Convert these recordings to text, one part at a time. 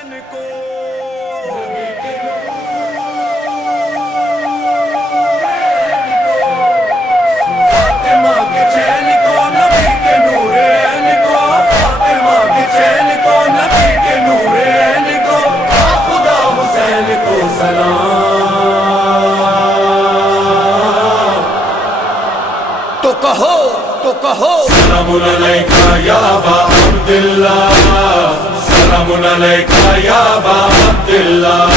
हुसैन को। फातिमा के चैन को, नबी के नूरे ऐन को, फातिमा के चैन को, नबी के नूरे ऐन को, खुदा हुसैन को सलाम। तो कहो सलामुन अलैका या अबा अब्दुल्लाह, सलामुन अलैका या अबा अब्दुल्लाह,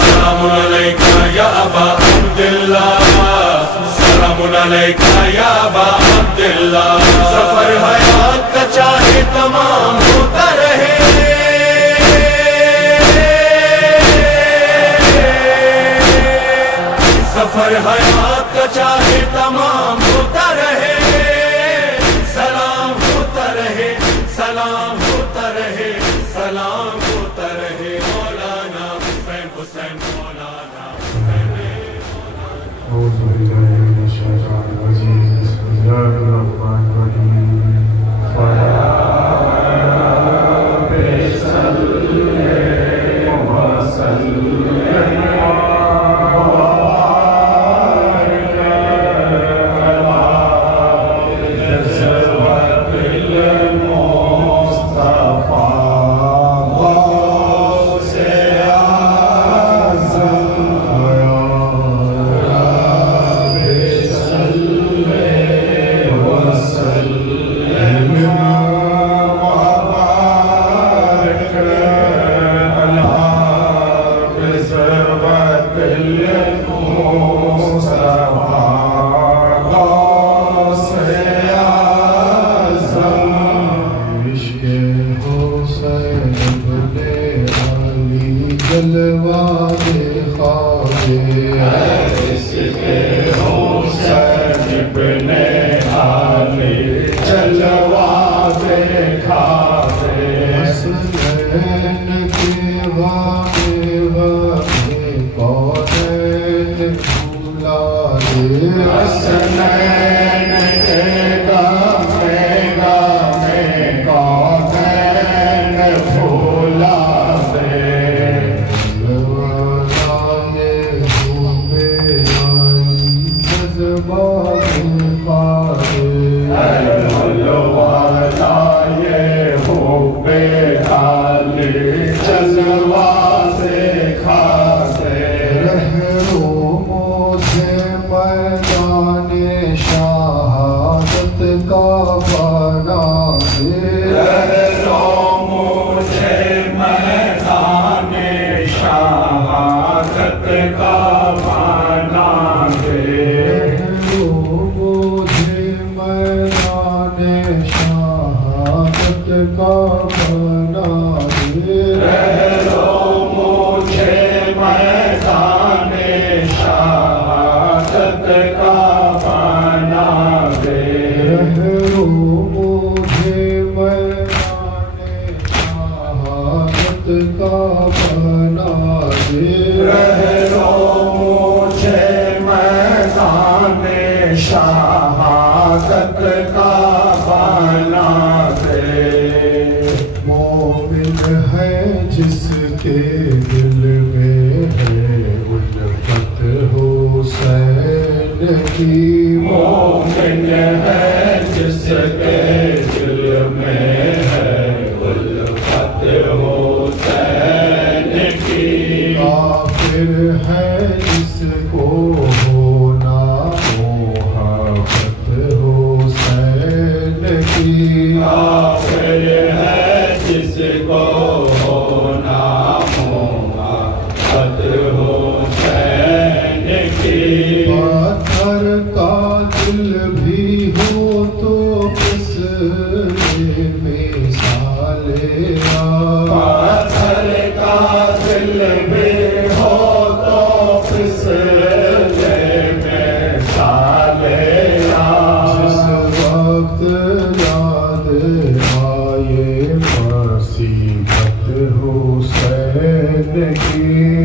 सलामुन अलैका या अबा अब्दुल्लाह, सलामुन अलैका या अबा अब्दुल्लाह। सफर हयात का चाहे तमाम होता रहे, सफर हयात का चाहे तमाम होता रहे, सलाम होता रहे, सलाम होता रहे, सलाम होता रहे। मौलाना हुसैन, हुसैन मौलाना हुसैन।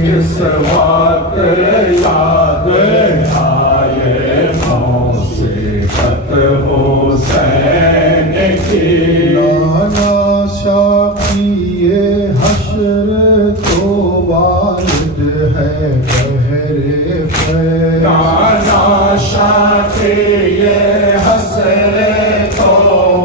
जिस वक्त याद आए मुसीबत हुसैन की, नाना शाफिए हश्र गाना शाफी ये हसरे तो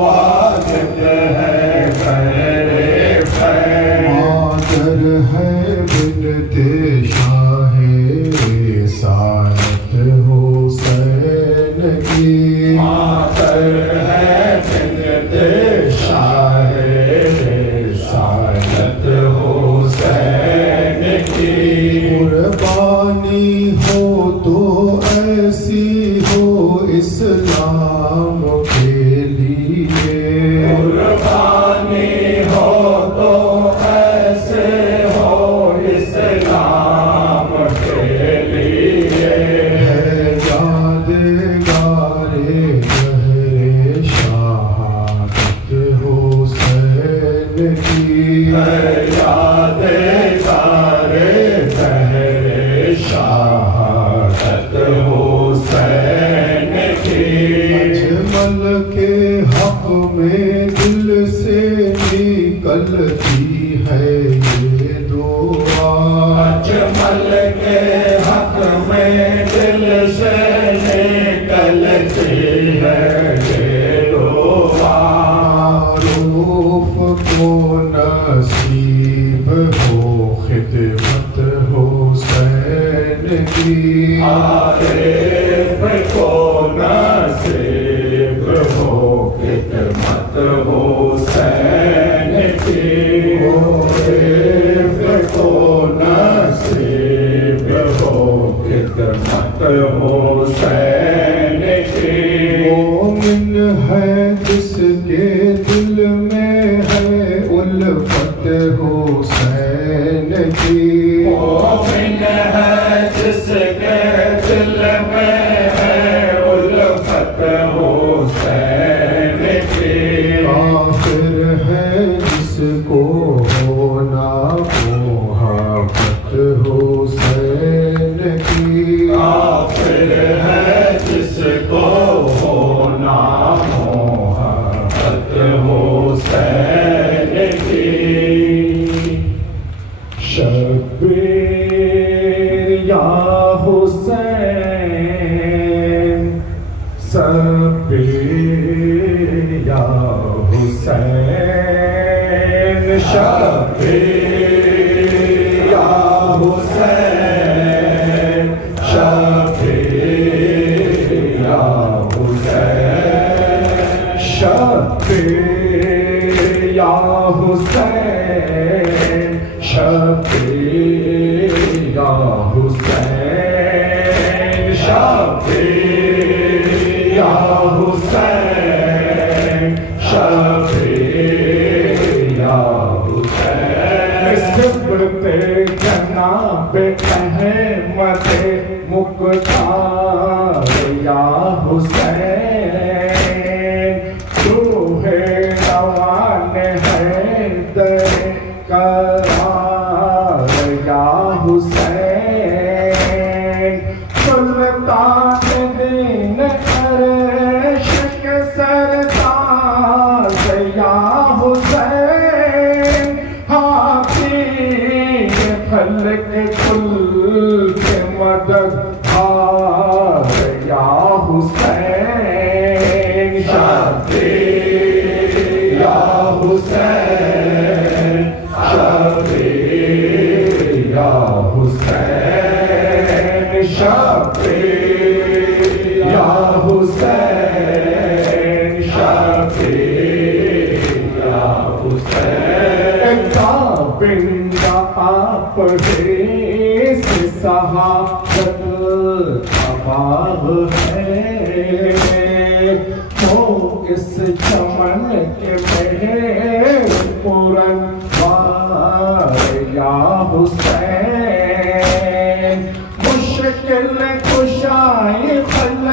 वाजिब है खैरे खैर मादर है बिनते शाहे रिसालत हुसैन की मादर है बिनते शाहे रिसालत हुसैन की कुर्बानी हो तो ऐसी हो इस्लाम के लिए कुर्बानी हो तो ऐसे हो इस्लाम के लिए है यादगारे गहरे शहादत हुसैन की यादेगारे पहरे शहादत हुसैन की अजमल के हक में दिल से निकलती है ये दुआ अजमल के हक में दिल से निकलती है ये दुआ मारूफ को नसीब हो खिदमत हुसैन की आरिफ को नसीब हो खिदमत हुसैन की आरिफ को नसीब हो खिदमत हुसैन की मोमिन है जिसके दिल में है उल्फत हुसैन की मोमिन है जिसके दिल में है उल्फत हुसैन की काफिर है जिसको होना मोहब्बत हुसैन की काफिर है जिसको होना मोहब्बत हुसैन की शब्बीर या हुसैन शब्बीर या हुसैन शब्बीर या हुसैन शब्बीर या हुसैन शब्बीर या हुसैन शब्बीर या हुसैन शब्बीर या हुसैन शब्बीर या हुसैन सिब्र पे जनाब अहमद मुख्तार या हुसैन तू है रवान है दर करार या हुसैन सुल्तान दीन अरश के सरताज या हुसैन हाथी खल्क कुल के मदद या हुसैन शब्बीर या हुसैन शब्बीर या हुसैन शब्बीर या हुसैन शब्बीर या हुसैन बिंदा आप से सहाबत अबाब है तो इस चमन के में पूरन या हुसैन मुश्किल कुशाई खल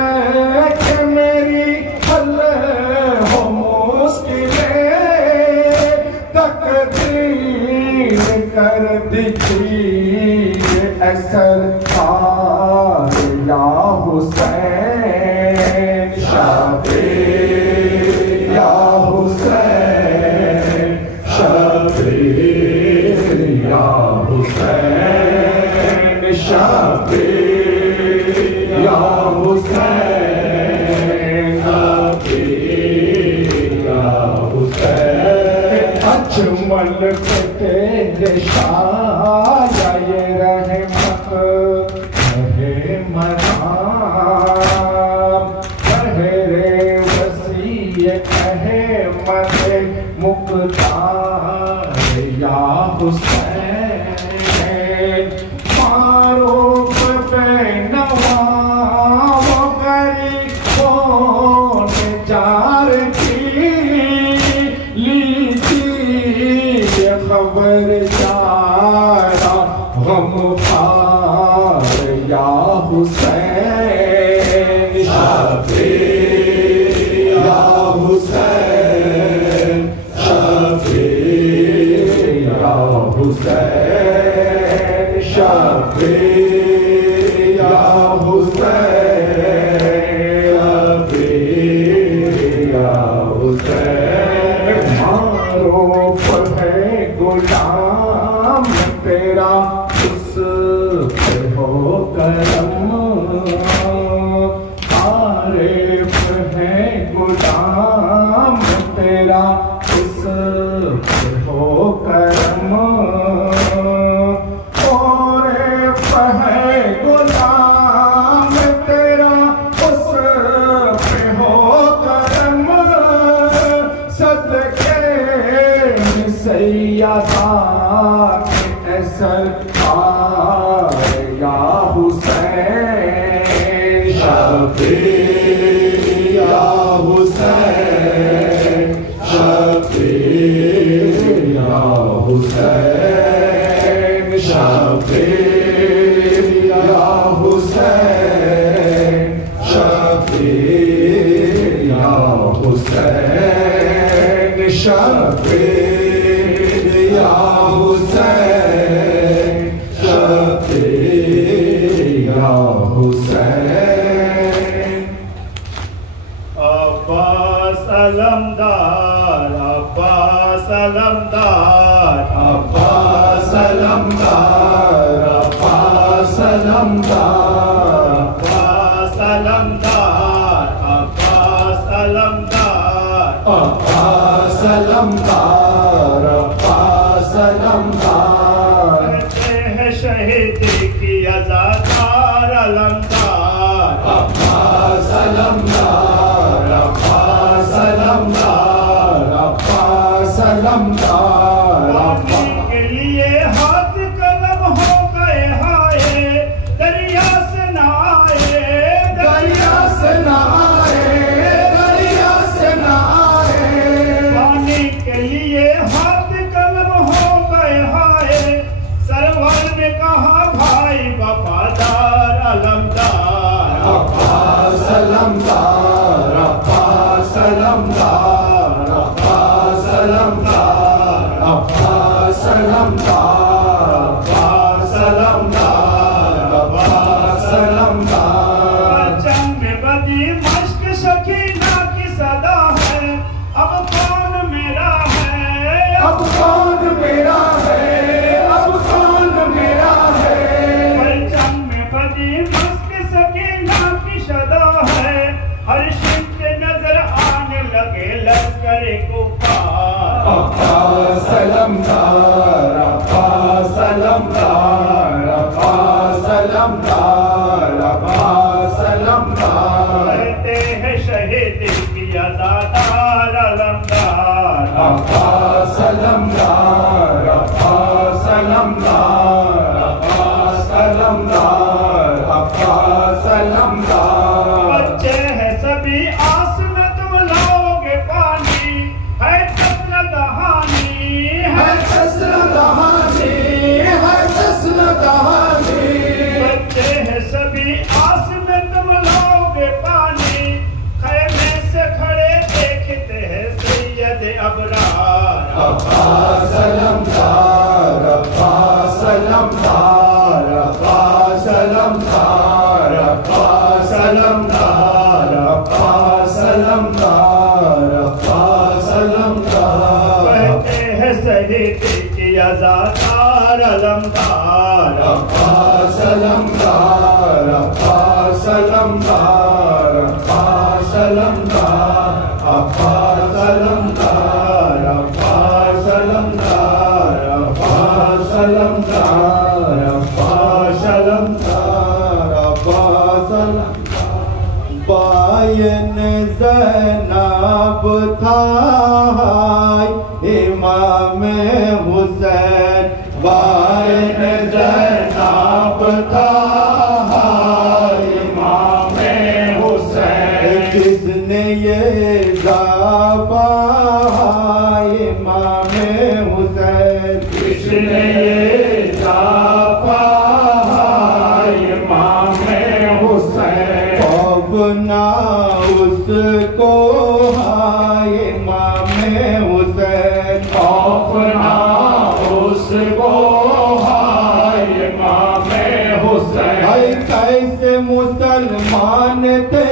के मेरी खल हो मुश्किलें तकदीर कर दीजिए असर या हुसैन शब्बीर या हुसैन शब्बीर या हुसैन शब्बीर अजमल पे तेरे शाया ये रहमत रहे मनाम कहे रे वसीय कहे मदे मुख्तार या हुसैन मारो पे नवा वो गरीबों ने जार की खबर जारा गम खार या हुसैन शाफी या हुसैन शाफी या हुसैन शाफी या हुसैन शाफी या हुसैन मारो गुलाम तेरा उस पे हो करम तारीफ है गुलाम तेरा उस पे हो करम और है गुलाम तेरा उस पे हो करम सदके सैयदा के सरकार या हुसैन शाफी या हुसैन शाफी या हुसैन शाफी या हुसैन शाफी या हुसैन शाफी या हुसैन शाफी या हुसैन अब्बास अलमदार अब्बास अलमदार अब्बास अलमदार अब्बास अलमदार अब्बास अलमदार अब्बास अलमदार अब्बास अलमदार अब्बास अलमदार कहते हैं शहीद की अज़ादार अलमदार अब्बास अलमदार अब्बास अलमदार अब्बास अलमदार पानी के लिए हाथ कलम हो गए हाय दरिया से न आए दरिया से न आए दरिया से न आए पानी के लिए हाथ कलम हो गए हाय सरवर ने कहा भाई वफादार अलमदार अब्बास अलमदार अब्बास अलमदार अब्बास अलमदार अब्बास अलमदार अब्बास अलमदार अब्बास अलमदार जंग में बदी मश्क शकीना की सदा है अब कौन मेरा है अब कौन मेरा है अब कौन मेरा है जंग में बदी मश्क शकीना की सदा है हर शिक नजर आने लगे लश्कर कुफार अब्बास अलमदार अब्बास अलमदार अब्बास अलमदार अब्बास अलमदार कहते हैं शहीद की अज़ादार अलमदार अब्बास अलमदार अब्बास अलमदार अब्बास अलमदार अब्बास अलमदार बच्चे हैं सभी आस में तुम लाओगे पानी है तस्ल दहानी है तस्ल दहानी है तस्ल दहानी बच्चे हैं सभी आस में तुम लाओगे पानी खैमे से खड़े देखते हैं सैयद अबरार अब्बास अलमदार अब्बास अलमदार अब्बास अलमदार अब्बास अलमदार अब्बास अलमदार अब्बास अलमदार कहते हैं शहीद की अज़ादार अलमदार अब्बास अलमदार अब्बास अलमदार अब्बास अलमदार अब्बास अलमदार अब्बास अलमदार हुसैन बाइन ज़ैनब था इमाम हुसैन किसने ये इज़ाफ़ा इमाम हुसैन किसने ये इज़ाफ़ा इमाम हुसैन खौफ ना उसको इमाम हुसैन खौफ ना उसको इमाम हुसैन कैसे मुसलमान थे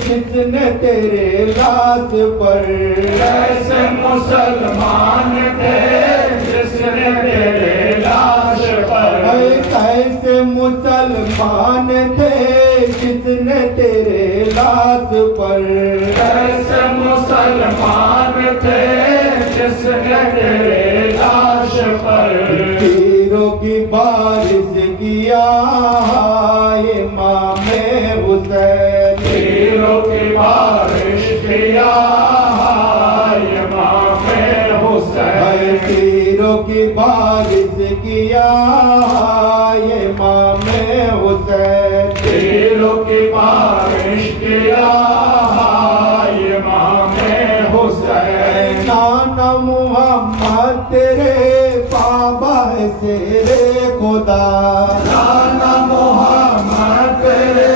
जिसने तेरे लाश पर कैसे मुसलमान थे जिसने तेरे लाश पर कैसे मुसलमान थे जिसने तेरे लाश पर कैसे मुसलमान थे जिसने तेरे लाश पर तीरों की बारिश किया इमाम हुसैन तीरों की बारिश किया इमाम हुसैन तीरों की बारिश किया इमाम हुसैन तीरों की बारिश किया इमाम हुसैन नाना मुहम्मद तेरे बाबा से रे खुदा नाना मुहम्मद तेरे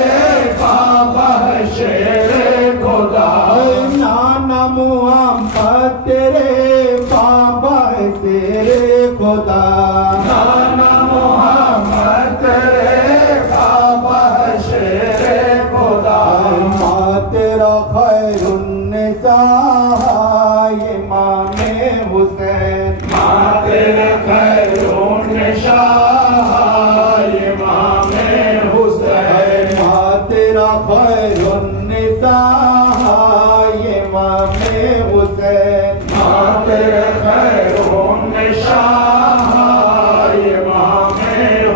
बाबा शेरे खुदा नाना मुहम्मद तेरे बाबा तेरे खुदा नाना मुहम्मद तेरे बाबा शेरे खुदा माँ तेरा खैरुन्निसा इमाम हुसैन माँ तेरा खैरुन्निसा इमाम हुसैन माँ तेरा खैरुन्निसा इमाम हुसैन माँ तेरा खैरुन्निसा इमाम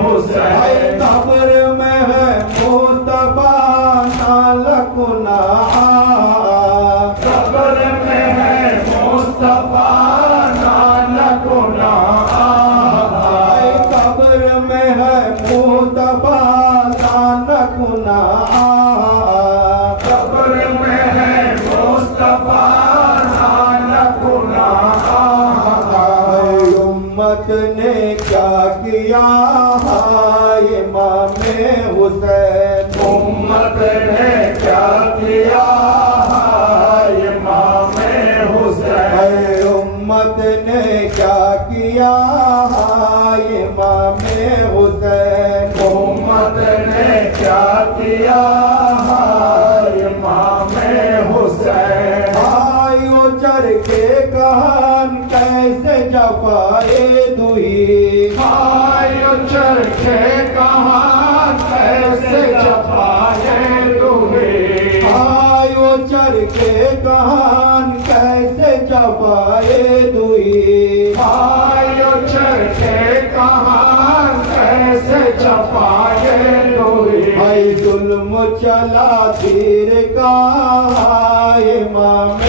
हुसैन कब्र में है मुस्तफा नालकुना कब्र में है मुस्तफा नालकुना कब्र में है मुस्तफा नालकुना कब्र में है मुस्तफा नालकुना उम्मत ने क्या किया इमाम हुसैन उम्मत ने क्या किया इमाम हुसैन उम्मत ने क्या किया इमाम हुसैन उम्मत ने क्या किया इमाम हुसैन आयो चरखे कहान कैसे जफाए दुही आयो चरखे कहान कैसे जफाए दुही आयो चरखे कहान कैसे जफाए दुही आयो चरखे कहान कैसे जफाए दुही भाई जुल्म चला तीर का इमाम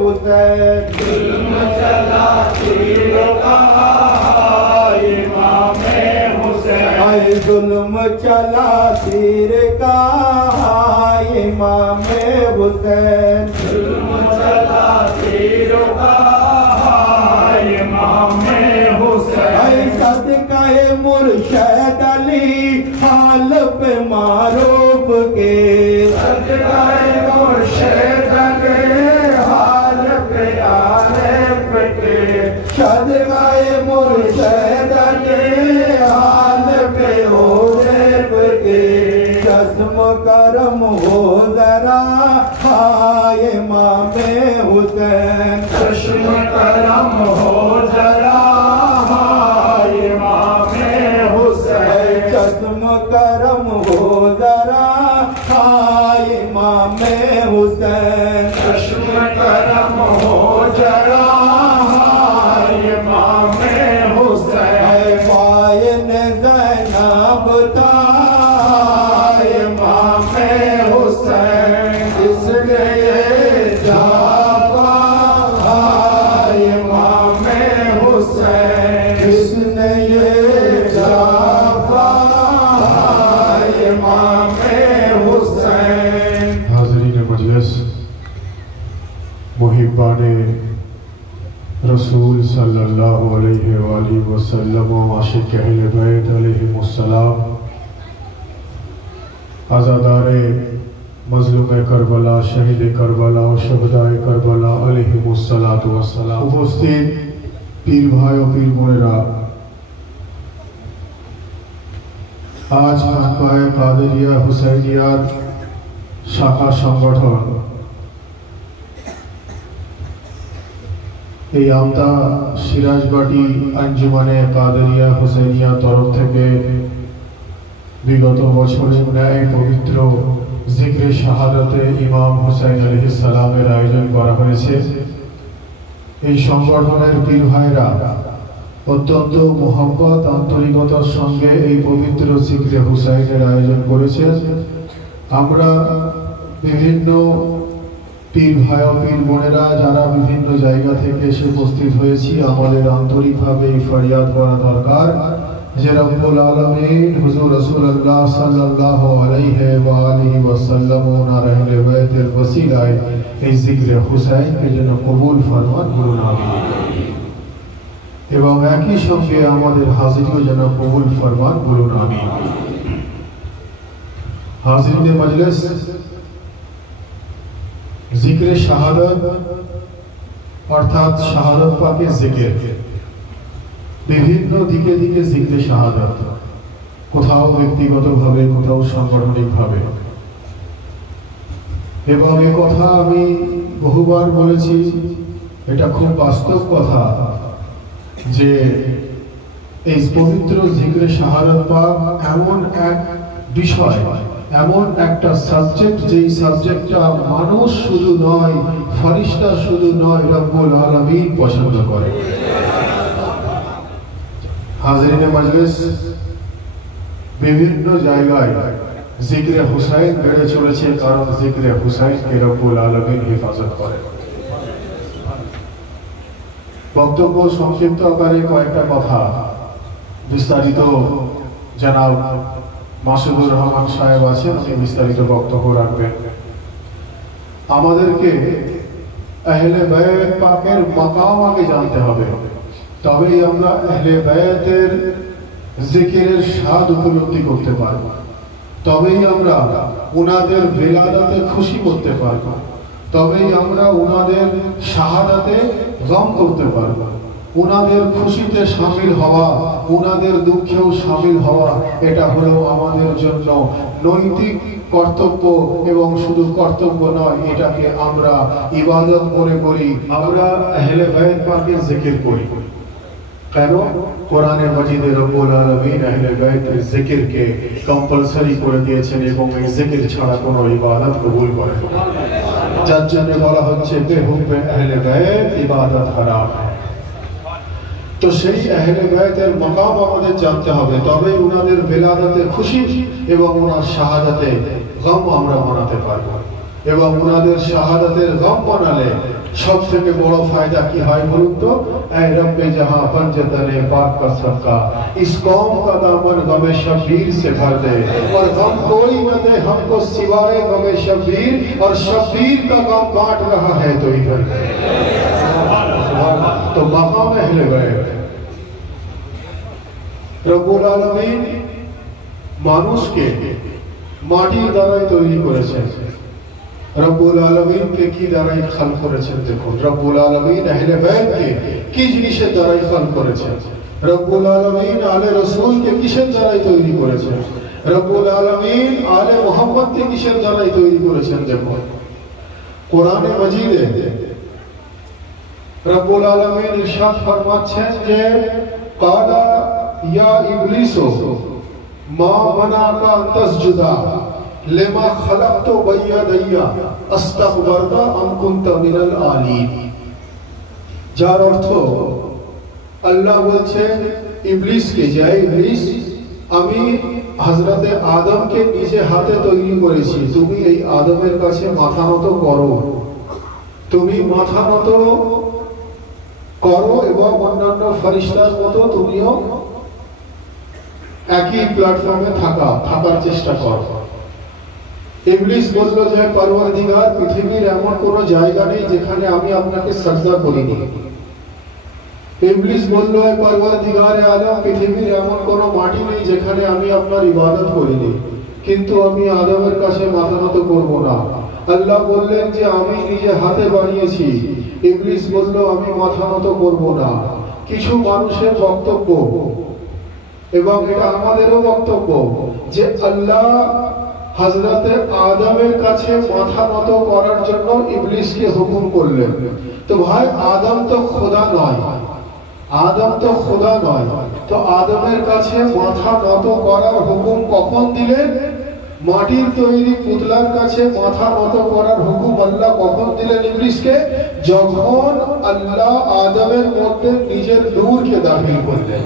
हुसैन जुल्म चला तीर का इमाम हुसैन भाई जुल्म चला तीर का इमाम हुसैन जुल्म चला तीर का इमाम हुसैन सदका मुर्शद अली हाल पे मारूफ के सदका मुर्शद अली हाल पे आरिफ के सदका मुर्शद अली हाल पे आरिफ के चश्म करम हो जरा इमाम हुसैन चश्म करम हो जरा इमाम हुसैन चश्म करम हो जरा इमाम हुसैन चश्म करम हो जरा इमाम हुसैन वायन ज़ैनब था इमाम हुसैन इसलिए जाफा इमाम आलिहि वसल्लम आशिक अहले बैत अलैहिमुस्सलाम आज़ादारे मजलूम करबला शहीद करबला और शुहदाए करबला अलैहिमुस्सलातु वस्सलाम उपस्थित पीर भाई और पीर बोनेरा आज खानकाए कादरिया हुसैनिया शाखा संगठन এই আমতা সিরাজবাটি আঞ্জুমানে কাদেরিয়া হুসাইনিয়া তরফ থেকে বিগত বছরের ন্যায় পবিত্র জিকরে শাহাদাতে ইমাম হুসাইন আলাইহিস সালামের আয়োজন করা হয়েছে। এই সংগঠনের পীর ভাইরা অত্যন্ত মোহাব্বত আন্তরিকতার সঙ্গে এই পবিত্র জিকরে হুসাইনের আয়োজন করেছেন। আমরা বিভিন্ন পীর ভাই ও পীর বোনেরা যারা বিভিন্ন জায়গা থেকে এসে উপস্থিত হয়েছি, আমাদের আন্তরিকভাবে এই ফরিয়াদ করা দরকার যে রব্বুল আলামিন হুজুর রাসূলুল্লাহ সাল্লাল্লাহু আলাইহি ওয়া আলিহি ওয়াসাল্লাম ওনার আহলে বাইতের ওসিলায় এই জিকরে হুসাইনকে যেন কবুল ফরমান বলুন আমিন। এবং একই সঙ্গে আমাদের হাজিরিও যেন কবুল ফরমান বলুন আমিন। হাজিরিনে মজলিস जिक्र शहादत अर्थात शहादत पाके जिक्र विभिन्न दिके दिके जिक्र शहादत कोথাও ব্যক্তিগতভাবে কোথাও সাংগঠনিকভাবে এবং এই কথা আমি বহুবার বলেছি, এটা খুব বাস্তব কথা যে এই পবিত্র জিক্র শাহাদাত পাক এমন এক বিষয়, এমন একটা সাবজেক্ট যেই সাবজেক্টটা মানুষ শুধু নয়, ফেরেশতা শুধু নয়, রব্বুল আলামিন পছন্দ করে। হাজিরিনে মজলিস বিভিন্ন জায়গায় জিক্রে হুসাইন বেড়ে চলেছে, কারণ জিক্রে হুসাইনকে রব্বুল আলামিন হেফাজত করে। বক্তব্য সংক্ষিপ্ত আকারে কয়েকটা কথা, বিস্তারিত জানাব মাসুদুর রহমান সাহেব আছেন, উনি বিস্তারিত বক্তব্য রাখবেন। আমাদেরকে আহলে বাইত পাকের মাকাম আগে জানতে হবে, তবেই আমরা আহলে বাইতের জিকিরের স্বাদ উপলব্ধি করতে পারব, তবেই আমরা উনাদের বেলাদাতে খুশি করতে পারব, তবেই আমরা উনাদের শাহাদাতে গম করতে পারব। উনাদের খুশিতে শামিল হওয়া, উনাদের দুঃখেও শামিল হওয়া, এটা হলো আমাদের জন্য নৈতিক কর্তব্য। এবং শুধু কর্তব্য নয়, এটাকে আমরা ইবাদত মনে করি। আমরা আহলে বাইত পাকের জিকির করি কেন? কোরআনে মাজিদে রব্বুল আলামিন আহলে বাইতের জিকিরকে কম্পালসরি করে দিয়েছেন এবং এই জিকির ছাড়া কোনো ইবাদত কবুল করেন না। যার জন্য বলা হচ্ছে বেহুব্বে আহলে বাইত ইবাদত হারাম। তো সেই আহলে বাইতের মাকাম আমাদের জানতে হবে, তবে উনাদের বেলাদাতে খুশি এবং উনার শাহাদাতে গম আমরা মানাতে পারবো। এবং উনাদের শাহাদাতের গম মানালে সব থেকে বড় ফায়দা কি হয় বলুন তো? ऐ रब्बे जहां पंजतने पाक का सदका इस कौम का दामन गमे शब्बीर से भर दे और गम कोई न दे हमको सिवाय गमे शब्बीर और शब्बीर का गम बांट रहा है तो इधर। तो मकाम अहले बैत রব্বুল আলামিন মানুষকে মাটির দ্বারাই তৈরি করেছেন। রব্বুল আলামিনকে কি দ্বারাই খাল করেছেন? দেখুন, রব্বুল আলামিন আহলে বাইতকে কি জিনিসের দ্বারাই খাল করেছেন? রব্বুল আলামিন আলে রাসূলকে কিসের দ্বারাই তৈরি করেছেন? রব্বুল আলামিন আলে মুহাম্মদকে কিসের দ্বারাই তৈরি করেছেন? দেখুন, কোরআনে মাজিদে রব্বুল আলামিন ইরশাদ ফরমাচ্ছেন যে কালা या इब्लिसो मा मनाका तस्जुदा लेमा खलकतु बियदिया अस्तकबरता अम कुनता मिनल आलीन। যার অর্থ আল্লাহ বলছেন ইবলিসকে, যে ইবলিস আমি হযরতে আদমকে নিজে হাতে তৈরি করেছি, তুমি এই আদমের কাছে মাথা নত করো, তুমি মাথা নত করো এবং অন্যান্য ফেরেশতার মতো তুমিও একই প্ল্যাটফর্মে থাকার চেষ্টা কর। ইবলিস বলল যে পরওয়ারদিগার, পৃথিবীর এমন কোনো জায়গা নেই যেখানে আমি আপনাকে সাজদা করিনি। ইবলিস বলল, হে পরওয়ারদিগারে আলম, পৃথিবীর এমন কোনো মাটি নেই যেখানে আমি আপনার ইবাদত করিনি, কিন্তু আমি আদমের কাছে মাথা নত করব না। আল্লাহ বললেন যে আমি নিজে হাতে বানিয়েছি। ইবলিস বলল, আমি মাথা নত করব না। কিছু মানুষের বক্তব্য, এবং এটা আমাদেরও বক্তব্য, যে আল্লাহ হযরতে আদমের কাছে মাথা নত করার জন্য ইবলিসকে হুকুম করলেন। তো ভাই, আদম তো খোদা নয়, আদম তো খোদা নয়, তো আদমের কাছে মাথা নত করার হুকুম কখন দিলেন? মাটির তৈরি পুতলার কাছে মাথা নত করার হুকুম আল্লাহ কখন দিলেন ইবলিসকে? যখন আল্লাহ আদমের মধ্যে নিজের নূরকে দাখিল করলেন।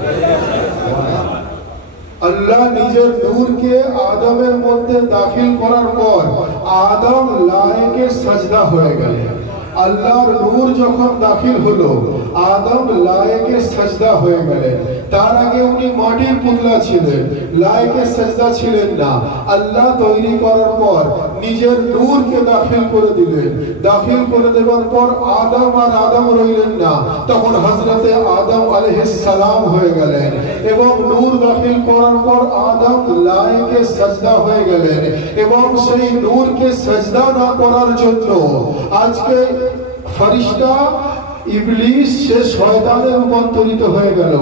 আল্লাহ নিজের নূরকে আদমের মধ্যে দাখিল করার পর আদম লায়েকে সাজদা হয়ে গেলেন। আল্লাহর নূর যখন দাখিল হলো, আদম লায়েকে সাজদা হয়ে গেলেন। তার আগে উনি মাটির পুতলা ছিলেন, লায়েকে সাজদা ছিলেন না। আল্লাহ তৈরি করার পর নিজের নূরকে দাখিল করে দিলেন। দাখিল করে দেওয়ার পর আদম আর আদম রইলেন না, তখন হযরতে আদম আলাইহিস সালাম হয়ে গেলেন। এবং নূর দাখিল করার পর আদম লায়েকে সাজদা হয়ে গেলেন। এবং সেই নূরকে সাজদা না করার জন্য আজকে ফেরেশতা ইবলিস সে শয়তানে রূপান্তরিত হয়ে গেল।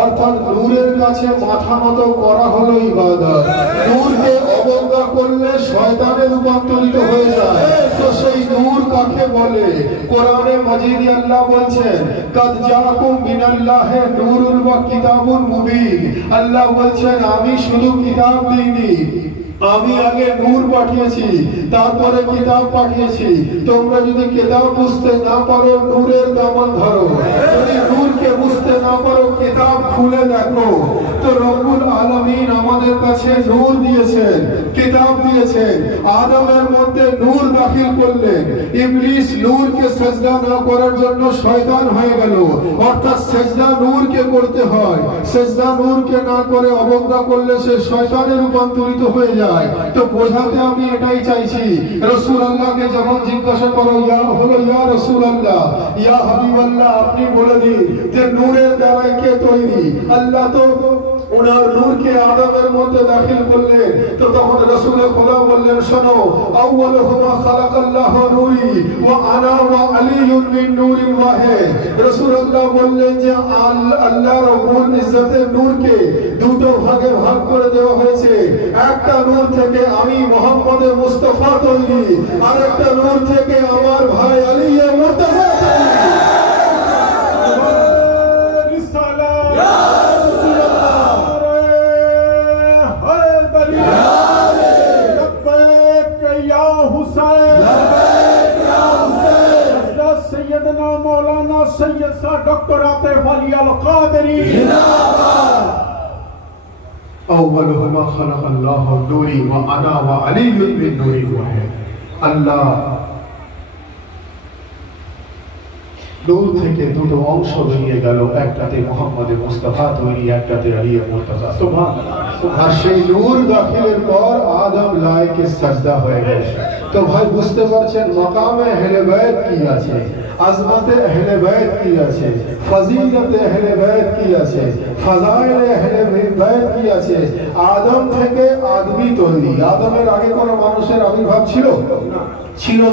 অর্থাৎ নূরের কাছে মাথা নত করা হলো ইবাদত, নূরকে অবজ্ঞা করলে শয়তানে রূপান্তরিত হয়ে যায়। তো সেই নূর কাকে বলে? কোরআনে মাজিদে আল্লাহ বলছেন, কাদ জাআকুম মিনাল্লাহি নূরুন ওয়া কিতাবুন মুবিন। আল্লাহ বলছেন, আমি শুধু কিতাব দিইনি, আমি আগে নূর পাঠিয়েছি, তারপরে কিতাব পাঠিয়েছি। তোমরা যদি কিতাব বুঝতে না পারো, নূরের দামন ধরো। যদি নূরকে বুঝতে না পারো, কিতাব খুলে দেখো। তো রব্বুল আলামিন আমাদের কাছে নূর দিয়েছেন, কিতাব দিয়েছেন। আদমের মধ্যে নূর দাখিল করলেন। ইবলিস নূরকে সাজদা না করার জন্য শয়তান হয়ে গেল। অর্থাৎ সাজদা নূরকে করতে হয়, সাজদা নূরকে না করে অবজ্ঞা করলে সে শয়তানে রূপান্তরিত হয়ে যায়। তো বোঝাতে আমি এটাই চাইছি, রাসূলুল্লাহকে যখন জিজ্ঞাসা করো, ইয়া রাসূলুল্লাহ, ইয়া হাবিবাল্লাহ, আপনি বলে দিন যে নূরের দ্বারা কে তৈরি? আল্লাহ তো ওনার নূরকে আদমের মধ্যে দাখিল করলেন। তো তখন রাসূল খোদা বললেন, শোনো, আউয়ালুহুমা খালাকাল্লাহু নূরি ওয়া আনা ওয়া আলিয়ুন মিন নূরিন ওয়াহিদ। রাসূলুল্লাহ বললেন যে আল্লাহ রব্বুল ইজ্জতের নূরকে দুটো ভাগে ভাগ করে দেওয়া হয়েছে। একটা নূর থেকে আমি মুহাম্মদে মুস্তাফা তৈরি, আর একটা নূর থেকে আমার ভাই আলী মুর্তজা তৈরি। मौलाना सैयद सा डॉक्टर आतिफ अली अल कादरी जिंदाबाद। अव्वलुहुमा खलक़ल्लाहु नूरी व अना व अलियुन मिन नूरी वाहिद। আল্লাহ নূর থেকে দুটো অংশ বেরিয়ে গেল, একটাতে মুহাম্মদ মুস্তাফা তৈরি, একটাতে আলী মুর্তজা। সুবহানাল্লাহ। আর সেই নূর দাখিলের পর আদম লায়েকে সাজদা হয়ে গেল। তো ভাই বুঝতে পারছেন মাকামে আহলে বাইত কি আছে, আজমতে আহলে বাইত কি আছে, ফজিলতে আহলে বাইত কি আছে, ফাজাইলে আহলে বাইত কি আছে। আদম থেকে আদমি তৈরি। আদমের আগে কোনো মানুষের আবির্ভাব ছিল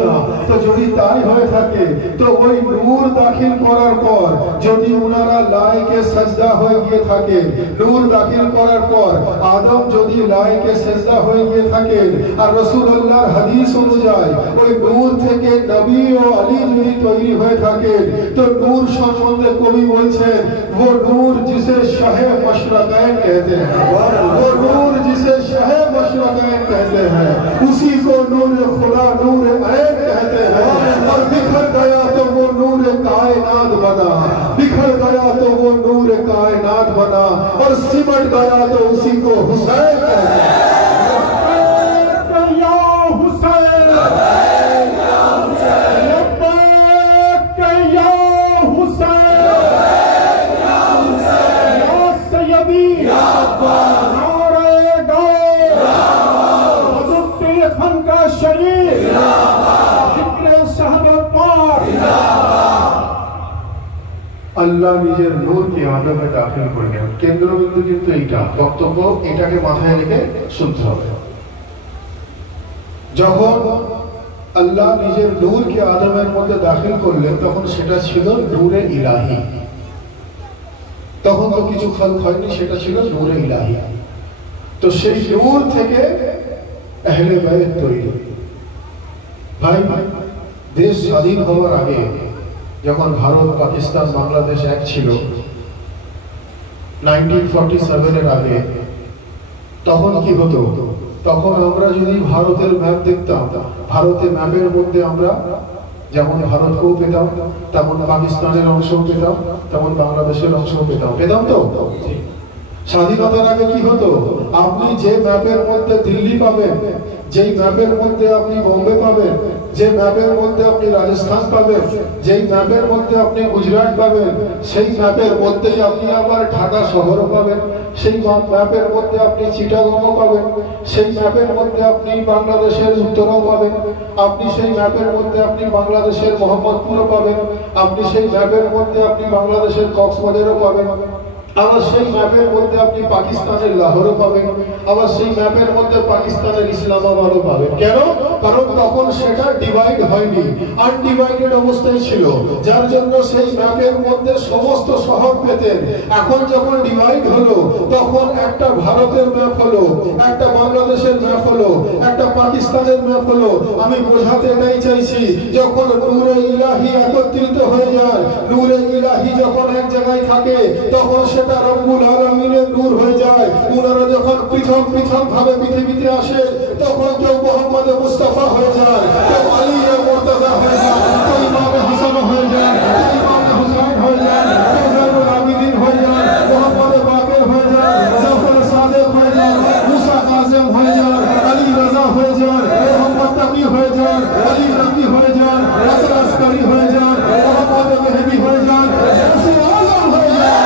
না। তো যদি তাই হয়ে থাকে, তো ওই নূর দাখিল করার পর যদি ওনারা লায়েকে সাজদা হয়ে গিয়ে থাকে, নূর দাখিল করার পর আদম যদি লায়েকে সাজদা হয়ে গিয়ে থাকেন, আর রাসূলুল্লাহর হাদিস অনুযায়ী ওই নূর থেকে নবী ও আলী যদি তৈরি হয়ে থাকেন, তো নূর সম্বন্ধে কবি বলছেন, वो नूर जिसे शाहे मशरक़ैन कहते हैं, वो नूर जिसे शाहे मशरक़ैन कहते हैं, उसी को नूर खुदा नूर ऐन कहते हैं। और बिखर गया तो वो नूर कायनात बना, बिखर गया तो वो नूर कायनात बना, और सिमट गया तो उसी को हुसैन कहते हैं। আল্লাহ নিজের নূরকে আদমে দাখিল করলেন। কেন্দ্রবিন্দু কিন্তু এইটা, বক্তব্য এটাকে মাথায় রেখে শুনতে হবে। যখন আল্লাহ নিজের নূরকে আদমের মধ্যে দাখিল করলেন তখন সেটা ছিল নূরে ইলাহি। তখন তো কিছু খালক হয়নি, সেটা ছিল নূরে ইলাহি। তো সেই নূর থেকে আহলে বাইত তৈরি। ভাই, দেশ স্বাধীন হওয়ার আগে যখন ভারত, পাকিস্তান, বাংলাদেশ এক ছিল 1947 এর আগে, তখন কি হতো? তখন আমরা যদি ভারতের ম্যাপ দেখতাম, ভারতের ম্যাপের মধ্যে আমরা যেমন ভারতকেও পেতাম, তেমন পাকিস্তানের অংশও পেতাম, তেমন বাংলাদেশের অংশও পেতাম। পেতাম তো? স্বাধীনতার আগে কি হতো? আপনি যে ম্যাপের মধ্যে দিল্লি পাবেন, যেই ম্যাপের মধ্যে আপনি বোম্বে পাবেন, যে ম্যাপের মধ্যে আপনি রাজস্থান পাবেন, যেই ম্যাপের মধ্যে আপনি গুজরাট পাবেন, সেই ম্যাপের মধ্যেই আপনি আবার ঢাকা শহরও পাবেন, সেই ম্যাপের মধ্যে আপনি চিটাগংও পাবেন, সেই ম্যাপের মধ্যে আপনি বাংলাদেশের উত্তরও পাবেন, আপনি সেই ম্যাপের মধ্যে আপনি বাংলাদেশের মোহাম্মদপুরও পাবেন, আপনি সেই ম্যাপের মধ্যে আপনি বাংলাদেশের কক্সবাজারও পাবেন, আবার সেই ম্যাপের মধ্যে আপনি পাকিস্তানের লাহোরও পাবেন, আবার সেই ম্যাপের মধ্যে পাকিস্তানের ইসলামাবাদও পাবেন। কেন? কারণ তখন সেটা ডিভাইড হয়নি, আনডিভাইডেড অবস্থায় ছিল, যার জন্য সেই ম্যাপের মধ্যে সমস্ত শহর পেতেন। এখন যখন ডিভাইড হলো, তখন একটা ভারতের ম্যাপ হলো, একটা বাংলাদেশের ম্যাপ হলো, একটা পাকিস্তানের ম্যাপ হলো। আমি বোঝাতে এটাই চাইছি, যখন নূরে ইলাহি একত্রিত হয়ে যায়, নূরে ইলাহি যখন এক জায়গায় থাকে, তখন সেটা রব্বুল আলামিনের নূর হয়ে যায়। ওনারা যখন পৃথক পৃথক ভাবে পৃথিবীতে আসে, তখন কেউ মুহাম্মদ মুস্তাফা হয়ে যায়, কেউ আলী মুর্তজা হয়ে যায়, কেউ ইমাম হাসান হয়ে যায়, কেউ ইমাম হুসাইন হয়ে যায়, কেউ জাইনুল আবিদিন হয়ে যায়, মুহাম্মদ বাকের হয়ে যায়, জাফর সাদেক হয়ে যায়, মুসা কাসেম হয়ে যায়, আলী রাজা হয়ে যায়, মুহাম্মদ তাকি হয়ে যায়, আলী নবী হয়ে যায়, হাসান আসকারি হয়ে যায়, মুহাম্মদ মেহদি হয়ে যায়, গাউসুল আজম হয়ে যায়।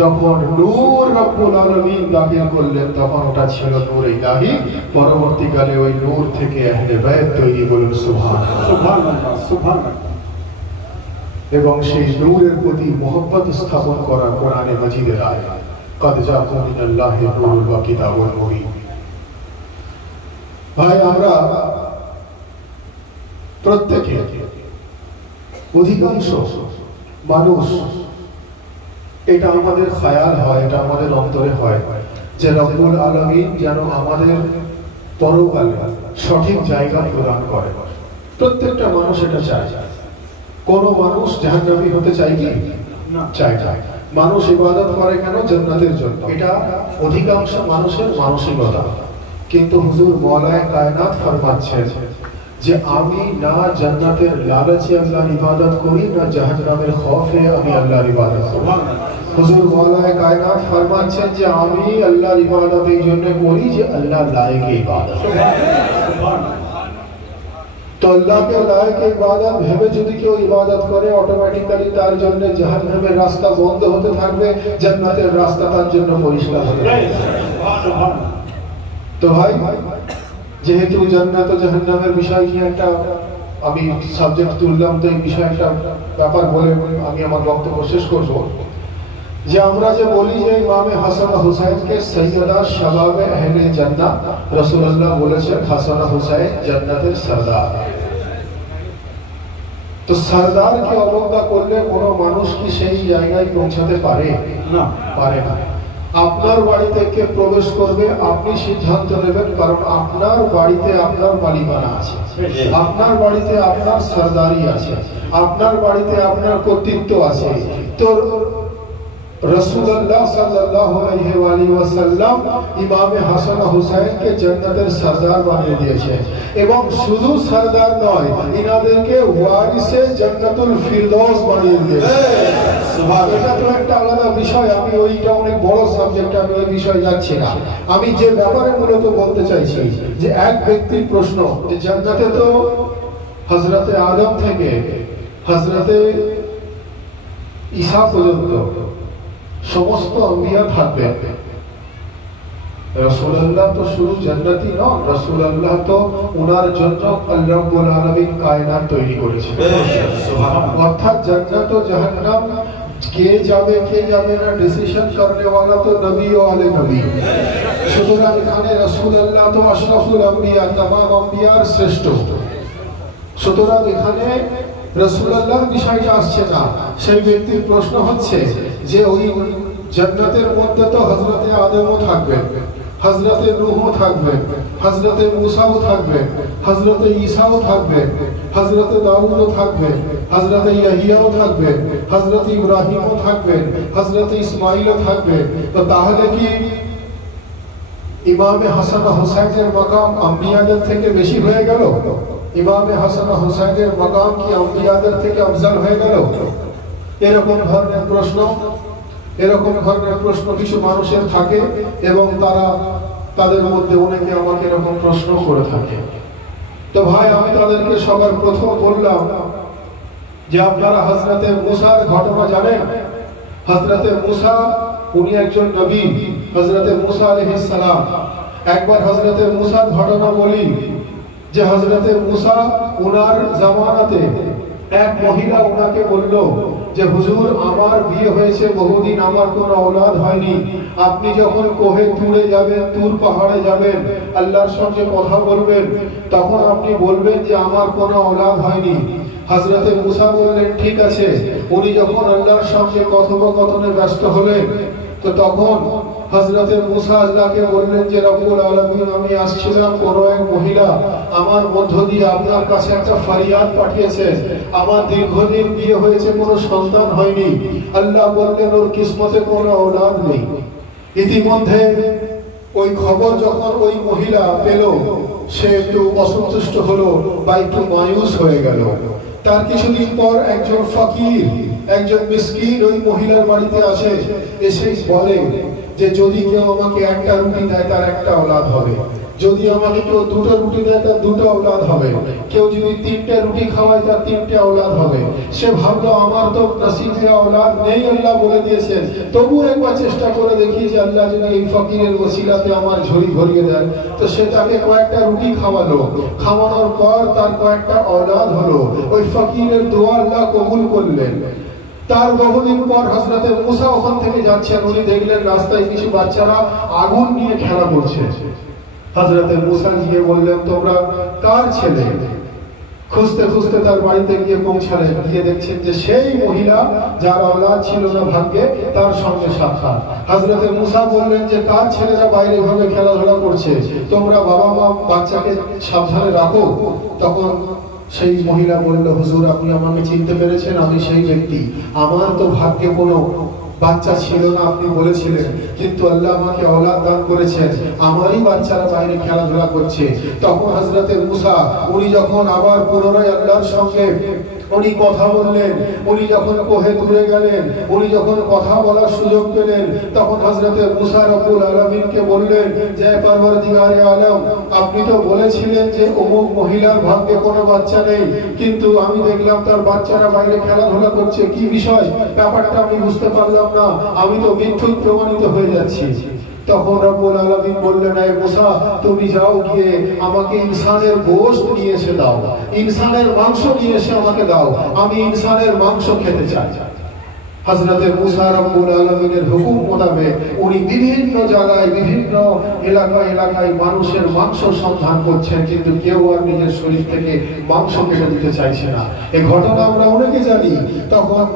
যখন নূর রব্বুল আলামিন দাখিল করলেন তখন ওটা ছিল নূর ইলাহি। পরবর্তীকালে ওই নূর থেকে আহলে বাইত তৈরি বলুন সুবহানাল্লাহ, সুবহানাল্লাহ, সুবহানাল্লাহ। এবং সেই নূরের প্রতি মহব্বত স্থাপন করা কোরআনে মাজিদের আয়াত, قد جاءكم من الله نور وكتاب مبين। ভাই, আমরা প্রত্যেকে, অধিকাংশ মানুষ, এটা আমাদের খায়াল হয়, এটা আমাদের অন্তরে হয় যে রব্বুল আলামিন যেন আমাদের পরকালে সঠিক জায়গা প্রদান করে। প্রত্যেকটা মানুষ এটা চায়। কোন মানুষ জাহান্নামী হতে চায় কি? না, চায় না। মানুষ ইবাদত করে কেন? জান্নাতের জন্য। এটা অধিকাংশ মানুষের মানসিকতা। কিন্তু হুজুর মওলায়ে কায়নাত ফরমাচ্ছেন যে আমি না জান্নাতের লালচে আল্লাহর ইবাদত করি, না জাহান্নামের খৌফে আমি আল্লাহর ইবাদত করি। হুজুর মওলায়ে কায়নাত ফরমাচ্ছেন যে আমি আল্লাহর ইবাদত এই জন্য করি যে আল্লাহ লায়েক ইবাদত। তো আল্লাহকে লায়েক ইবাদত ভেবে যদি কেউ ইবাদত করে, অটোমেটিক্যালি তার জন্য জাহান্নামের রাস্তা বন্ধ হতে থাকবে, জান্নাতের রাস্তা তার জন্য পরিষ্কার হতে থাকবে। তো ভাই, যেহেতু জান্নাত ও জাহান্নামের বিষয় নিয়ে একটা আমি সাবজেক্ট তুললাম, তো এই বিষয়ে একটা ব্যাপার বলে আমি আমার বক্তব্য শেষ করব। যে আমরা যে বলি যে ইমামে হাসান হুসাইনকে সৈয়দা শাবাবে আহলে জান্নাত, রাসূলুল্লাহ বলেছেন হাসান হুসাইন জান্নাতের সরদার। তো সরদারকে অবজ্ঞা করলে কোনো মানুষ কি সেই জায়গায় পৌঁছাতে পারে? না, পারে না। আপনার বাড়িতে কে প্রবেশ করবে আপনি সিদ্ধান্ত নেবেন, কারণ আপনার বাড়িতে আপনার মালিকানা আছে, আপনার বাড়িতে আপনার সরদারি আছে, আপনার বাড়িতে আপনার কর্তৃত্ব আছে। তো রাসূলুল্লাহ সাল্লাল্লাহু আলাইহি ওয়াসাল্লাম ইমামে হাসান হুসাইনকে জান্নাতের সরদার বানিয়ে দিয়েছেন, এবং শুধু সরদার নয়, ইনাদেরকে ওয়ারিসে জান্নাতুল ফিরদৌস বানিয়ে দিয়েছেন। এটা তো একটা আলাদা বিষয়, আমি ওইটা অনেক বড় সাবজেক্ট, আমি ওই বিষয়ে যাচ্ছি না। আমি যে ব্যাপারে মূলত বলতে চাইছি যে এক ব্যক্তির প্রশ্ন যে জান্নাতে তো হযরতে আদম থেকে হযরতে ঈসা পর্যন্ত সমস্ত আম্বিয়া থাকবে। রাসূলুল্লাহ তো শুধু জান্নাতি নন, রাসূলুল্লাহ তো ওনার জন্য আল্লাহ রাব্বুল আলামিন কায়নাত তৈরি করেছেন। অর্থাৎ জান্নাত ও জাহান্নাম কে যাবে কে যাবে না ডিসিশন করনে वाला তো নবী ও আলে নবী। সুতরাং এখানে রাসূলুল্লাহ তো আশরাফুল আম্বিয়া, तमाम আম্বিয়ার শ্রেষ্ঠ। সুতরাং এখানে রাসূলুল্লাহর বিষয়টা আসছে না। সেই ব্যক্তির প্রশ্ন হচ্ছে যে ওই জান্নাতের মধ্যে তো হযরতে আদমও থাকবে, হযরতে নূহও থাকবে, হযরতে মুসাও থাকবে, হযরতে ঈসাও থাকবে, হযরতে দাউদও থাকবে, হযরতে ইয়াহিয়াও থাকবে, হযরতে ইব্রাহিমও থাকবে, হযরতে ইসমাঈলও থাকবে। তো তাহলে কি ইমামে হাসান ও হুসাইনের মাকাম আম্বিয়াদের থেকে বেশি হয়ে গেল? ইমামে হাসান ও হুসাইনের মাকাম কি আম্বিয়াদের থেকে আফজাল হয়ে গেল? এরকম ধরনের প্রশ্ন কিছু মানুষের থাকে এবং তাদের মধ্যে অনেকে আমাকে এরকম প্রশ্ন করে থাকে। তো ভাই, আমি তাদেরকে সবার প্রথম বললাম যে আপনারা হযরতে মুসার ঘটনা জানেন? হযরতে মুসা উনি একজন নবী, হযরতে মুসা আলাইহিস সালাম। একবার হযরতে মুসার ঘটনা বলি যে হযরতে মুসা ওনার জামানাতে এক মহিলা ওনাকে বলল যে হুজুর, আমার বিয়ে হয়েছে বহুদিন, আমার কোনো औलाद হয়নি। আপনি যখন কোহে তুরে যাবেন, তুর পাহাড়ে যাবেন, আল্লাহর সঙ্গে কথা বলবেন, তখন আপনি বলবেন যে আমার কোনো औलाद হয়নি। হযরতে মুসা বললেন ঠিক আছে। উনি যখন আল্লাহর সঙ্গে কথোপকথনে ব্যস্ত হলেন, তো তখন হযরতে মুসা আল্লাহকে বললেন যে রব্বুল আলামিন, আমি আসছিলাম, কোন এক মহিলা আমার মধ্য দিয়ে আপনার কাছে একটা ফরিয়াদ পাঠিয়েছে, আমার দীর্ঘদিন বিয়ে হয়েছে, কোনো সন্তান হয়নি। আল্লাহ বললেন ওর কিসমতে কোনো औलाद নেই। ইতিমধ্যে ওই খবর যখন ওই মহিলা পেল, সে একটু অসন্তুষ্ট হলো বা একটু মায়ুস হয়ে গেল। তার কিছুদিন পর একজন ফকির, একজন মিসকিন ওই মহিলার বাড়িতে আসে, এসে বলে যে যদি কেউ আমাকে একটা রুটি দেয় তার একটা औलाद হবে, যদি আমাকে কেউ দুটো রুটি দেয় তার দুটো औलाद হবে, কেউ যদি তিনটে রুটি খাওয়ায় তার তিনটে औलाद হবে। সে ভাবলো আমার তো নসিবে औलाद নেই, আল্লাহ বলে দিয়েছেন, তবু একবার চেষ্টা করে দেখি যে আল্লাহ যদি এই ফকিরের ওসিলাতে আমার ঝুড়ি ভরিয়ে দেন। তো সে তাকে কয়েকটা রুটি খাওয়ালো, খাওয়ানোর পর তার কয়েকটা औलाद হলো। ওই ফকিরের দোয়া আল্লাহ কবুল করলেন। তার বহুদিন পর হযরতে মুসা ওখান থেকে যাচ্ছেন, উনি দেখলেন রাস্তায় কিছু বাচ্চারা আগুন নিয়ে খেলা করছে। হযরতে মুসা গিয়ে বললেন তোমরা কার ছেলে? খুঁজতে খুঁজতে তার বাড়িতে গিয়ে পৌঁছালেন, গিয়ে দেখছেন যে সেই মহিলা যার औलाद ছিল না ভাগ্যে, তার সঙ্গে সাক্ষাৎ। হযরতে মুসা বললেন যে কার ছেলেরা বাইরে ভাবে খেলাধুলা করছে, তোমরা বাবা মা বাচ্চাকে সাবধানে রাখো। তখন সেই মহিলা বলল হুজুর, আপনি আমাকে চিনতে পেরেছেন? আমি সেই ব্যক্তি, আমার তো ভাগ্যে কোনো বাচ্চা ছিল না, আপনি বলেছিলেন, কিন্তু আল্লাহ আমাকে औलाद দান করেছেন, আমারই বাচ্চারা বাইরে খেলাধুলা করছে। তখন হযরতে মুসা উনি যখন আবার পুনরায় আল্লাহর সঙ্গে উনি কথা বললেন, উনি যখন কোহে তুরে গেলেন, উনি যখন কথা বলার সুযোগ পেলেন, তখন হযরতে মুসা রব্বুল আলামিনকে বললেন যে পরওয়ারদিগারে আলম, আপনি তো বলেছিলেন যে অমুক মহিলার ভাগ্যে কোনো বাচ্চা নেই, কিন্তু আমি দেখলাম তার বাচ্চারা বাইরে খেলাধুলা করছে, কি বিষয়? ব্যাপারটা আমি বুঝতে পারলাম না, আমি তো মিথ্যুক প্রমাণিত হয়ে যাচ্ছি। তখন রব্বুল আলামিন বললেন, হে মুসা, তুমি যাও, গিয়ে আমাকে ইনসানের গোশত নিয়ে এসে দাও, ইনসানের মাংস নিয়ে এসে আমাকে দাও, আমি ইনসানের মাংস খেতে চাই। হযরতে মুসা রব্বুল আলামিনের হুকুম মোতাবেক উনি বিভিন্ন জায়গায়, বিভিন্ন এলাকায় মানুষের মাংস সন্ধান করছেন, কিন্তু কেউ আর নিজের শরীর থেকে মাংস কেটে দিতে চাইছে না। এই ঘটনা আমরা অনেকে জানি। তখন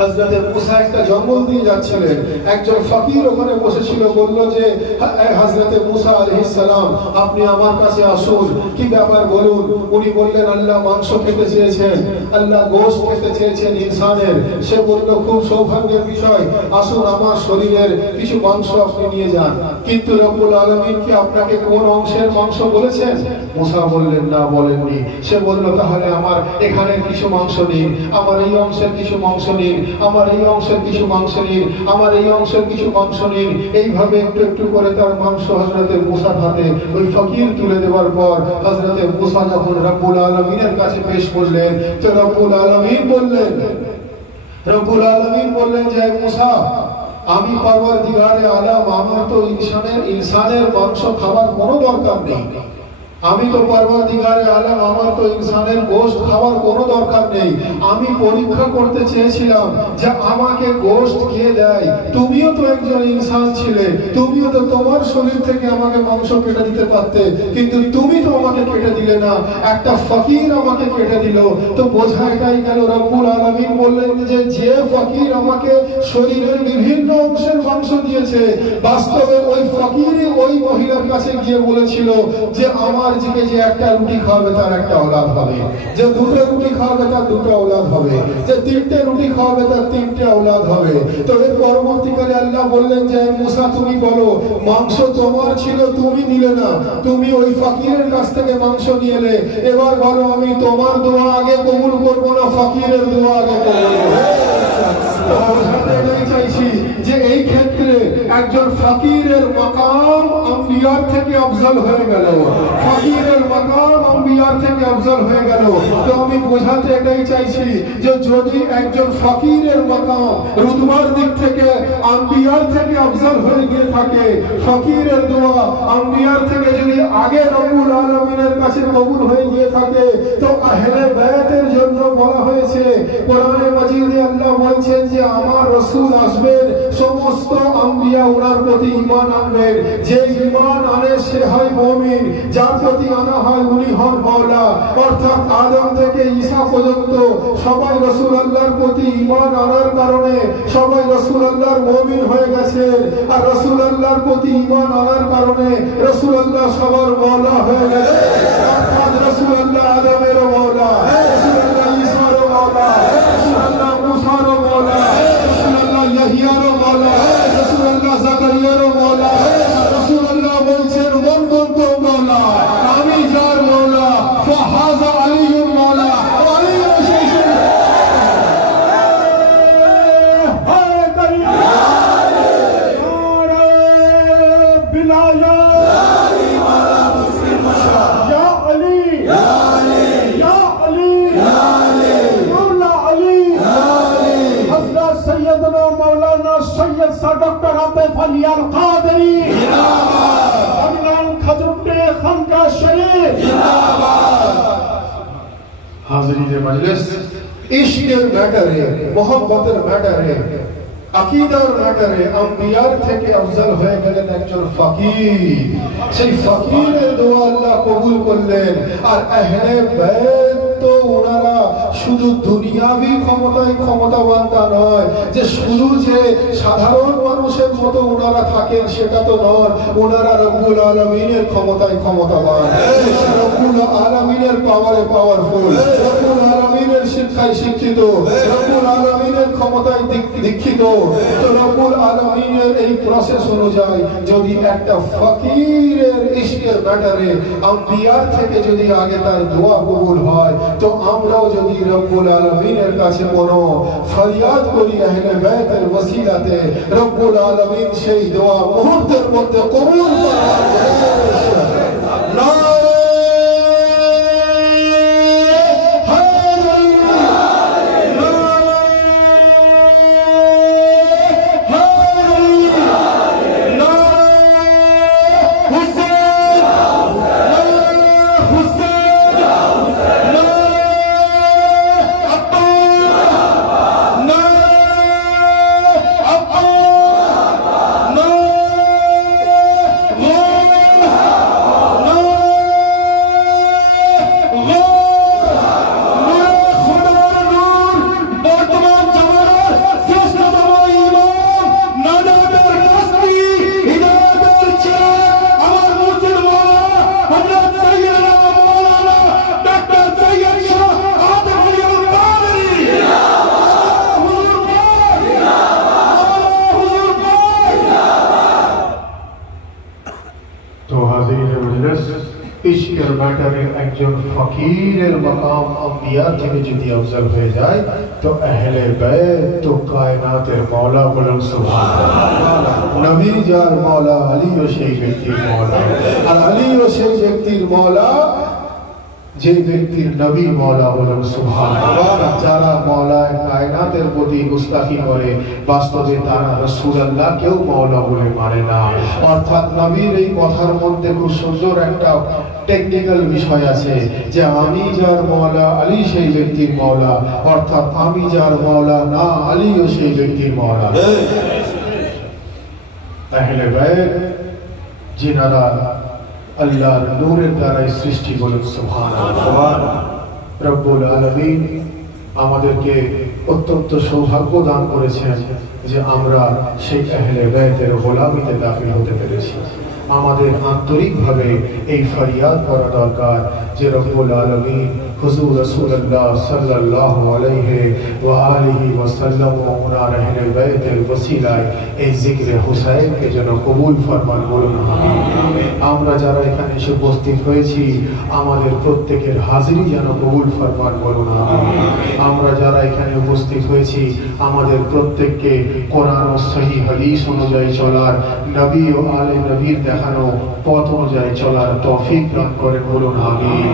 হযরতে মুসা একটা জঙ্গল দিয়ে যাচ্ছিলেন, একজন ফকির ওখানে বসেছিল, বলল যে হযরতে মুসা আলাইহিস সালাম, আপনি আমার কাছে আসুন, কি ব্যাপার বলুন। উনি বললেন আল্লাহ মাংস খেতে চেয়েছেন, আল্লাহ গোশত খেতে চেয়েছেন ইনসানের। সে বলল খুব সৌভাগ্যের বিষয়, আসুন আমার শরীরের কিছু মাংস আপনি নিয়ে যান। কিন্তু রব্বুল আলামিন কি আপনাকে কোন অংশের মাংস বলেছেন? মুসা বললেন না, বলেননি। সে বলল তাহলে আমার এখানে কিছু মাংস নিন, আমার এই অংশের কিছু মাংস নিন। আমার এই অংশের কিছু মাংস নিন, আমার এই অংশের কিছু মাংস নিন। এইভাবে একটু একটু করে তার মাংস হযরতে মুসার হাতে ওই ফকির তুলে দেওয়ার পর হযরতে মুসা যখন রব্বুল আলামিনের কাছে পেশ করলেন, তো রব্বুল আলামিন বললেন যে মুসা, আমি পরওয়ারদিগারে আলম, আমার তো ইনসানের মাংস খাবার কোনো দরকার নেই। আমি তো পরওয়ারদিগারে আলম, আমার তো ইনসানের গোশত খাবার কোনো দরকার নেই। আমি পরীক্ষা করতে চেয়েছিলাম যে আমাকে গোশত কে দেয়। তুমিও তো একজন ইনসান ছিলে, তুমিও তো তোমার শরীর থেকে আমাকে মাংস কেটে দিতে পারতে, কিন্তু তুমি তো আমাকে কেটে দিলে না, একটা ফকির আমাকে কেটে দিল। তো বোঝা এটাই গেল, রব্বুল আলামিন বললেন যে ফকির আমাকে শরীরের বিভিন্ন অংশের মাংস দিয়েছে, বাস্তবে ওই ফকিরই ওই মহিলার কাছে গিয়ে বলেছিল যে আমার যে একটা রুটি খাওয়াবে তার একটা औलाद হবে, যে দুটো রুটি খাওয়াবে তার দুটো औलाद হবে, যে তিনটে রুটি খাওয়াবে তার তিনটে औलाद হবে। তো এর পরবর্তীকালে আল্লাহ বললেন যে মুসা, তুমি বলো মাংস তোমার ছিল, তুমি নিলে না, তুমি ওই ফকিরের কাছ থেকে মাংস নিয়ে এলে। এবার বলো আমি তোমার দোয়া আগে কবুল করবো না ফকিরের দোয়া আগে কবুল করবো? চাইছি যে এই ক্ষেত্রে একজন ফকিরের মাকাম আম্বিয়ার থেকে আফজল হয়ে গেল, ফকিরের মাকাম আম্বিয়ার থেকে আফজল হয়ে গেল। তো আমি বোঝাতে এটাই চাইছি যে যদি একজন ফকিরের মাকাম রুতবার দিক থেকে আম্বিয়ার থেকে আফজল হয়ে গিয়ে থাকে, ফকিরের দোয়া আম্বিয়ার থেকে যদি আগে রব্বুল আলামিনের কাছে কবুল হয়ে গিয়ে থাকে, তো আহলে বায়াতের জন্য বলা হয়েছে কোরআনে মাজিদে আল্লাহ বলছেন যে আমার রাসূল আসবেন, সমস্ত আম্বিয়া ওনার প্রতি ঈমান আনবেন। যে ঈমান আনে সে হয় মুমিন, যার প্রতি আনা হয় উনি হন মাওলা। অর্থাৎ আদম থেকে ঈসা পর্যন্ত সবাই রাসূলুল্লাহর প্রতি ঈমান আনার কারণে সবাই রাসূলুল্লাহর মুমিন হয়ে গেছেন, আর রাসূলুল্লাহর প্রতি ঈমান আনার কারণে রাসূলুল্লাহ সবার মাওলা হয়ে গেছে। অর্থাৎ রাসূলুল্লাহ আদমেরও মাওলা, রাসূলুল্লাহ ঈসারও মাওলা, রাসূলুল্লাহ মুসারও মাওলা, রাসূলুল্লাহ ইয়াহইয়ারও মাওলা, রাসূলুল্লাহ জাকারিয়ারও মাওলা। রাসূলুল্লাহ বলছেন মন কোনতো মাওলা, আমি যার মাওলা ফাহাযা আলিয়ুল মাওলা, আলিয়ুল শাইখুল হায় করিম बिलाया या अली या अली मौला अली हज़रत सैयदना मौलाना सैयद सा डॉक्टर आतिफ अली अल कादरी अगलान खजरुटे खानका शरीफ हाज़रीन मजलिस, इश्क़ेर मैटरे, मोहब्बतेर मैटरे, আকিদার ম্যাটারে আম্বিয়ার থেকে আফজল হয়ে গেলেন একজন ফকির। সেই ফকিরের দোয়া আল্লাহ কবুল করলেন। আর আহলে বাইত তো ওনারা শুধু দুনিয়াবি ক্ষমতায় ক্ষমতাবান তা নয়, যে শুধু যে সাধারণ মানুষের মতো ওনারা থাকেন সেটা তো নয়, ওনারা রব্বুল আলামিনের ক্ষমতায় ক্ষমতাবান, রব্বুল আলামিনের পাওয়ারে পাওয়ারফুল, রব্বুল আলামিনের শিক্ষায় শিক্ষিত, রব্বুল আলামিনের ক্ষমতায় দীক্ষিত। তো রব্বুল আলামিনের এই প্রসেস অনুযায়ী যদি একটা ফকিরের ইশকের ম্যাটারে আম্বিয়ার থেকে যদি আগে তার দোয়া কবুল হয়, তো আমরাও যদি রব্বুল আলামিনের কাছে কোনো ফরিয়াদ করি আহলে বাইতের ওসিলাতে, রব্বুল আলামিন সেই দোয়া মুহূর্তের মধ্যে কবুল করবেন। ইশকের ম্যাটারে একজন ফকিরের মাকাম আম্বিয়া থেকে যদি আফজল হয়ে যায়, तो अहले बैत तो कायनातेर मौला बोलेन सुबहान। नबी जार मौला अली ও সেই ব্যক্তির मौला আর अली ও সেই ব্যক্তির मौला যে ব্যক্তির নবী মওলা বলেন সুবহানাল্লাহ। যারা মওলায়ে কায়নাতের প্রতি গুস্তাখি করে বাস্তবে তারা রাসূলুল্লাহকেও মওলা বলে মানে না। অর্থাৎ নবীর এই কথার মধ্যে খুব সুন্দর একটা টেকনিক্যাল বিষয় আছে যে আমি যার মওলা আলী সেই ব্যক্তির মওলা, অর্থাৎ আমি যার মওলা না আলীও সেই ব্যক্তির মওলা। আহলে বাইত जिनारा अल्लाहर नूरेर द्वाराई सृष्टि बोलेन सुबहानाल्लाह। रब्बुल आलामीन आमादेरके अत्यंत सौभाग्य दान करेছেন যে আমরা সেই আহলে বাইতের গোলামিতে দাখিল হতে পেরেছি। আমাদের আন্তরিকভাবে এই ফরিয়াদ করা দরকার যে রব্বুল আলামিন হুজুর রাসূলুল্লাহ সাল্লাল্লাহু আলাইহি ওয়া আলিহি ওয়াসাল্লাম ও ওনার আহলে বাইতের ওসিলায় এই জিকরে হুসাইনকে যেন কবুল ফরমান বলুন আমিন। আমরা যারা এখানে এসে উপস্থিত হয়েছি আমাদের প্রত্যেকের হাজিরি যেন কবুল ফরমান বলুন আমিন। আমরা যারা এখানে উপস্থিত হয়েছি আমাদের প্রত্যেককে কোরআন ও সহিহ হাদিস অনুযায়ী চলার, নবী ও আলে নবীর দেখানো পথ অনুযায়ী চলার তৌফিক দান করেন বলুন আমিন।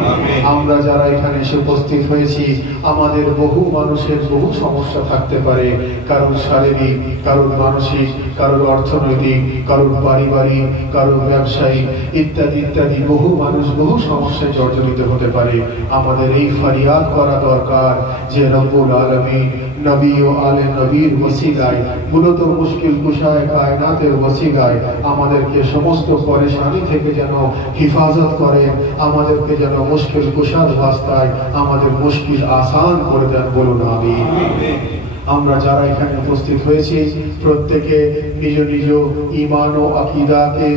আমরা যারা এখানে এসে উপস্থিত হয়েছি আমাদের বহু মানুষের বহু সমস্যা থাকতে পারে, কারোর শারীরিক, কারোর মানসিক, কারোর অর্থনৈতিক, কারোর পারিবারিক, কারোর ব্যবসায়িক ইত্যাদি ইত্যাদি বহু মানুষ বহু সমস্যায় জর্জরিত হতে পারে। আমাদের এই ফরিয়াদ করা দরকার যে রব্বুল আলামিন নবী ও আলে নবীর ওসিলায় মূলত মুশকিল কুশায় কায়নাতের ওসিলায় আমাদেরকে সমস্ত পরেশানি থেকে যেন হিফাজত করেন, আমাদেরকে যেন মুশকিল কুশার রাস্তায় আমাদের মুশকিল আসান করে দেন বলুন আমিন। আমরা যারা এখানে উপস্থিত হয়েছি প্রত্যেকে নিজ নিজ ঈমান ও আকীদাকে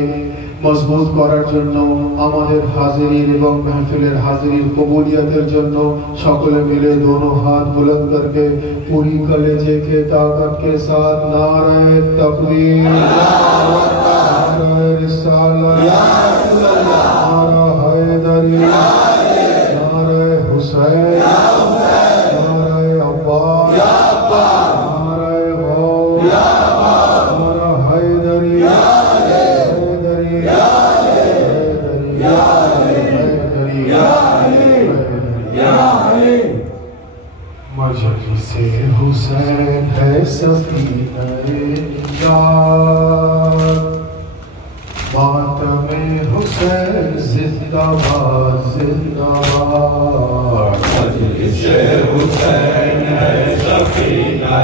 मजबूत करार जन्य आमादेर हाजिरीर एवं महफिलेर हाजिरीर कबूलियतेर जन्य सकले मिले दोनों हाथ बुलंद करके पूरी कलेजे के ताकत के साथ नारे तकबीर, नारे रिसालत, नारा हैदरी, नारे हुसैन, नारे अब्बास, नारे गौस, नारा हैदरी, मजलिसे हुसैन है सफीने निजात, मातमे हुसैन जिंदाबाद जिंदाबाद। मजलिसे हुसैन है सफीने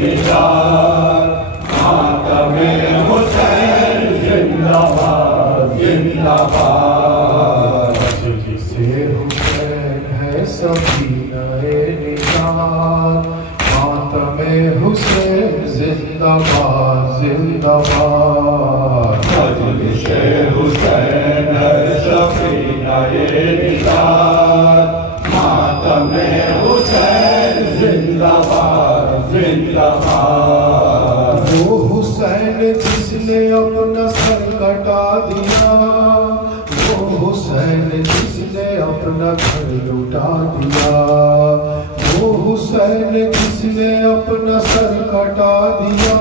निजात, मातमे हुसैन जिंदाबाद जिंदाबाद। मजलिसे हुसैन है सफीने निजात, मातमे हुसैन जिंदाबाद जिंदाबाद। मजलिसे हुसैन है सफीने निजात, मातमे हुसैन जिंदाबाद जिंदाबाद। वो हुसैन जिसने अपना सर कटा दिया, वो हुसैन जिसने अपना घर लुटा दिया, वो हुसैन जिसने अपना सर कटा दिया,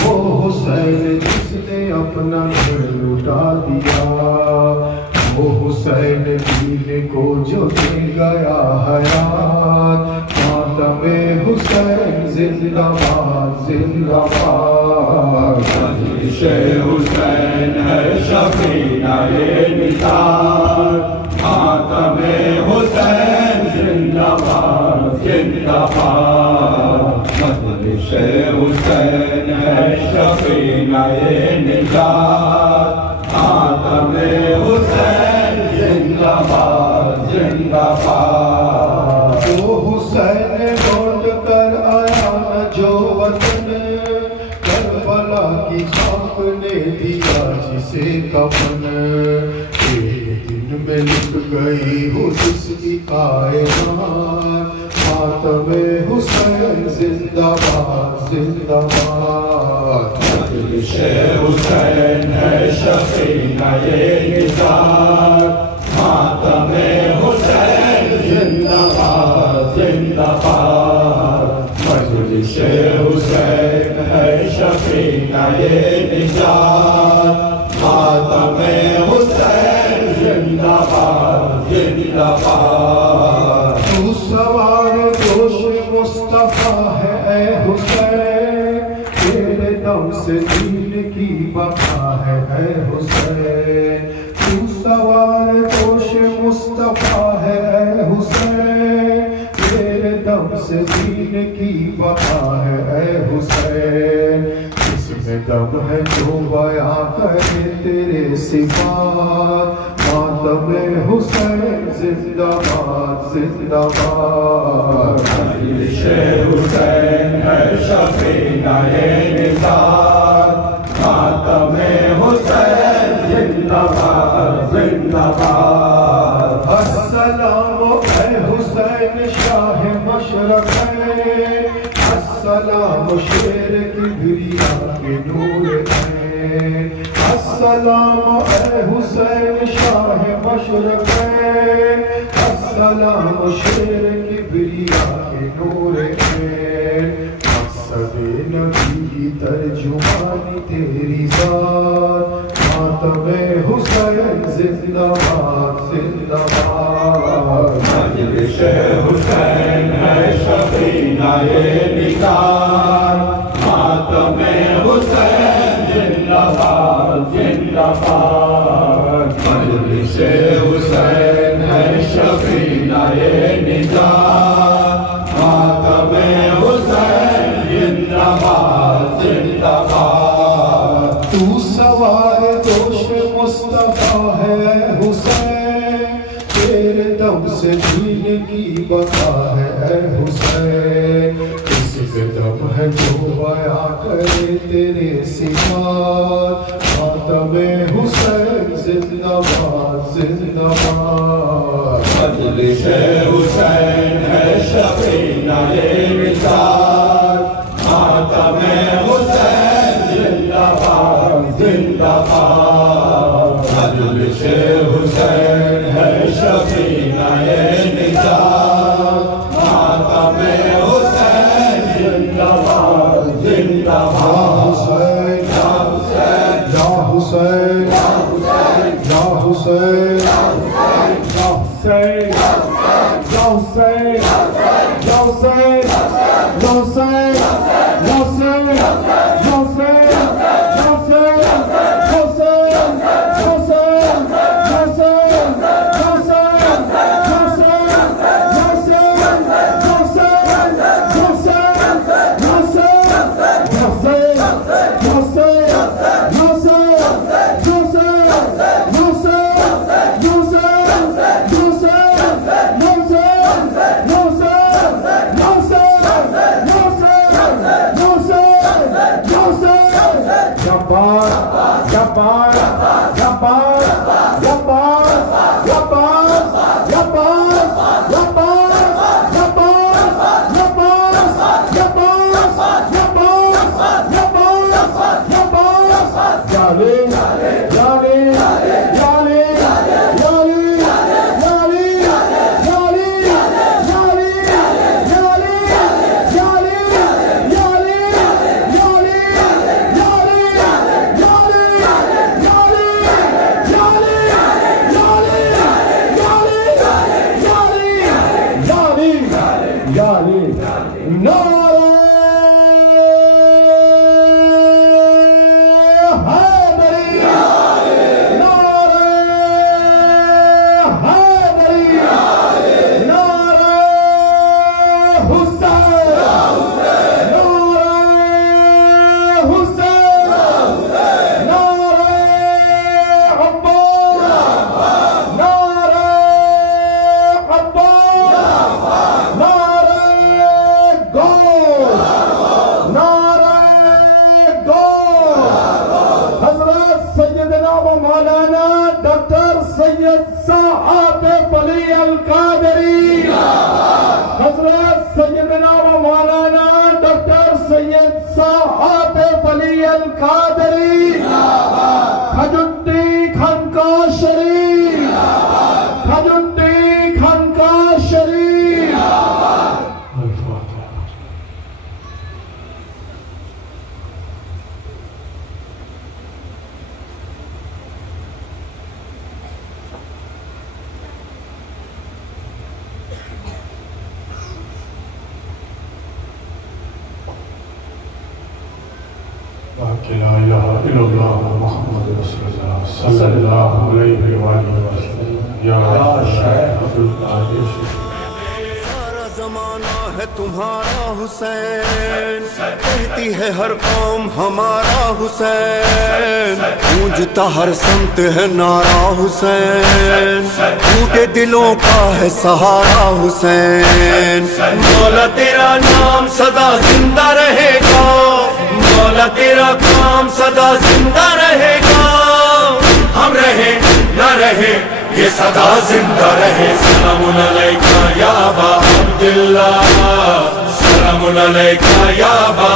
वो हुसैन जिसने अपना घर लुटा दिया। वो हुसैन दीन को जो दे गया हयात, मातमे हुसैन जिंदाबाद जिंदाबाद। मजलिसे हुसैन है सफीने निजात, मातमे हुसैन जिंदाबाद जिंदाबाद। मजलिसे हुसैन है सफीने निजात, मातमे हुसैन जिंदाबाद जिंदाबाद। वो हुसैन लौट कर आया न जो वतन, करबला की खाक ने दिया जिसे कफन। एक दिन में लुट गई हो जिसकी कायनात, मातमे हुसैन जिंदाबाद जिंदाबाद। मजलिसे हुसैन है सफीने निजात, मातमे हुसैन जिंदाबाद जिंदाबाद। हुसैन है शफीना ये निजात, मातम हुसैन जिंदाबाद जिंदाबाद। तू सवार जोश मुस्तफा है ऐ हुसैन, तेरे दम से दीन की बका है ऐ हुसैन। तू सवार जोश मुस्तफा है ऐ हुसैन, तेरे दम से दीन की बका है ऐ हुसैन। इसमें दम है जो बयां करे तेरे सिफात, मातम हुसैन जिंदाबाद जिंदाबाद। मजलिस हुसैन है शफीना ये निजात, मातम हुसैन जिंदाबाद जिंदाबाद। अस्सलाम ऐ हुसैन शाह मशरक़, अस्सलाम शेर किबरिया के नूर है। अस्सलाम ऐ हुसैन शाह मशरक़, अस्सलाम शेर किबरिया के नूर है। मक़सद नबी की तर्जुमानी तेरी ज़ात, मातम हुसैन जिंदाबाद जिंदाबाद। मजलिस हुसैन है शफीना ये निजात, मातम हुसैन जिंदाबाद जिंदाबाद। मजलिस हुसैन है शफीना ये निजात, मातम हुसैन जिंदाबाद जिंदाबाद। तू सवार दोष मुस्तफा है हुसैन, तेरे दम से दीन की बका है ऐ हुसैन। इसके दम है जो बयां करे तेरे सिफात, मातम हुसैन जिंदाबाद जिंदाबाद। मजलिस हुसैन है शफीना ये निजात, मातम हुसैन जिंदाबाद जिंदाबाद। मजलिस हुसैन है शफीना ये निजात, मातम हुसैन जिंदाबाद जिंदाबाद। या हुसैन या हुसैन या हुसैन या हुसैन या हुसैन या हुसैन या हुसैन या हुसैन या ला इलाहा इल्लल्लाह मुहम्मद रसूलुल्लाह सल्लल्लाहु अलैहि वसल्लम। या अब्दुल कादिर सारा जमाना है तुम्हारा हुसैन, कहती है हर कौम हमारा हुसैन, गूंजता हर समत है नारा हुसैन, टूटे दिलों का है सहारा हुसैन। मौला तेरा नाम सदा जिंदा रहेगा, मौला तेरा काम सदा जिंदा रहेगा, हम रहे न रहे ये सदा जिंदा रहे। सलामुन अलैका या अबा अब्दुल्लाह, सलामुन अलैका या अबा